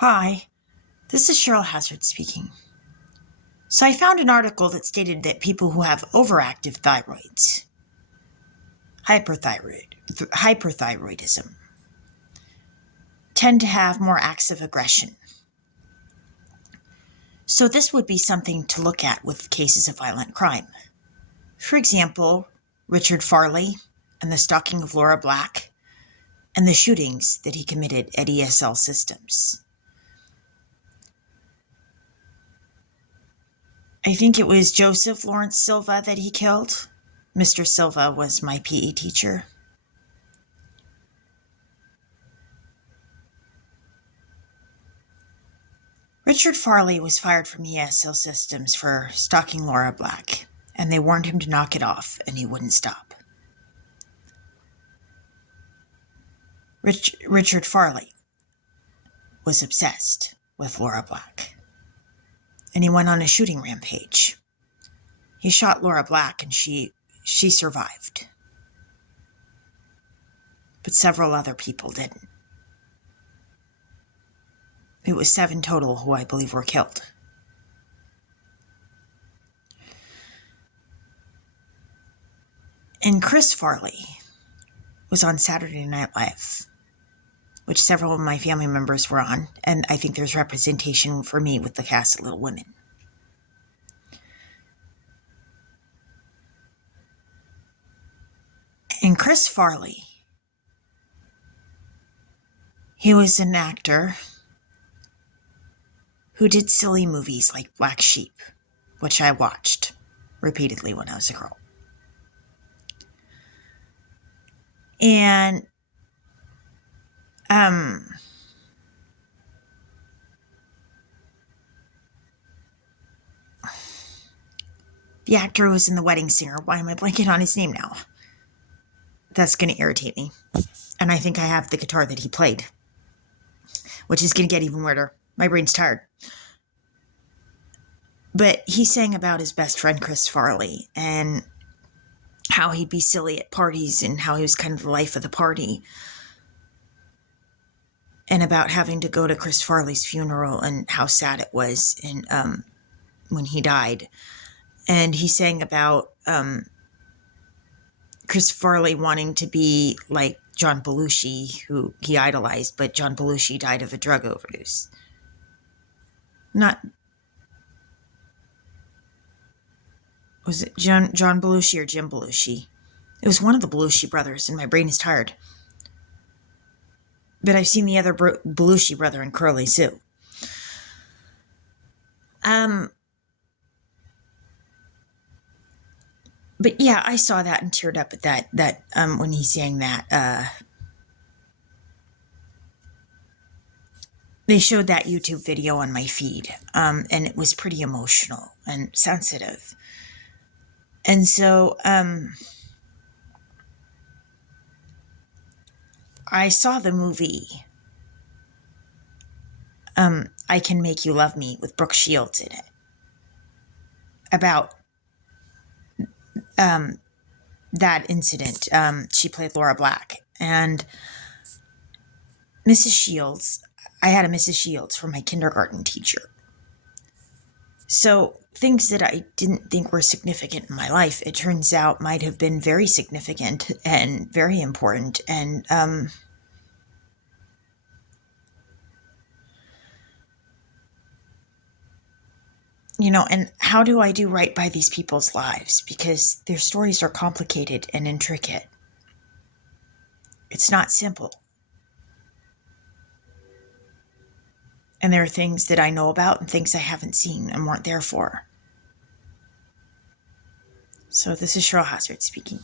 Hi, this is Cheryl Hazzard speaking. So I found an article that stated that people who have overactive thyroids, hyperthyroidism, tend to have more acts of aggression. So this would be something to look at with cases of violent crime. For example, Richard Farley and the stalking of Laura Black and the shootings that he committed at ESL Systems. I think it was Joseph Lawrence Silva that he killed. Mr. Silva was my PE teacher. Richard Farley was fired from ESL Systems for stalking Laura Black, and they warned him to knock it off, and he wouldn't stop. Richard Farley was obsessed with Laura Black, and he went on a shooting rampage. He shot Laura Black, and she survived, but several other people didn't. It was 7 total who I believe were killed. And Chris Farley was on Saturday Night Live, which several of my family members were on, and I think there's representation for me with the cast of Little Women. And Chris Farley, he was an actor who did silly movies like Black Sheep, which I watched repeatedly when I was a girl. And the actor who was in The Wedding Singer, why am I blanking on his name now? That's going to irritate me. And I think I have the guitar that he played, which is going to get even weirder. My brain's tired. But he sang about his best friend, Chris Farley, and how he'd be silly at parties and how he was kind of the life of the party. And about having to go to Chris Farley's funeral and how sad it was when he died. And he sang about Chris Farley wanting to be like John Belushi, who he idolized, but John Belushi died of a drug overdose. Was it John Belushi or Jim Belushi? It was one of the Belushi brothers, and my brain is tired. But I've seen the other Belushi brother in Curly Sue. But yeah, I saw that and teared up at that when he sang that. They showed that YouTube video on my feed, and it was pretty emotional and sensitive. And so I saw the movie I Can Make You Love Me with Brooke Shields in it, about that incident. She played Laura Black. And Mrs. Shields, I had a Mrs. Shields for my kindergarten teacher. So things that I didn't think were significant in my life, it turns out might have been very significant and very important. And and how do I do right by these people's lives? Because their stories are complicated and intricate. It's not simple. And there are things that I know about and things I haven't seen and weren't there for. So this is Cheryl Hazzard speaking.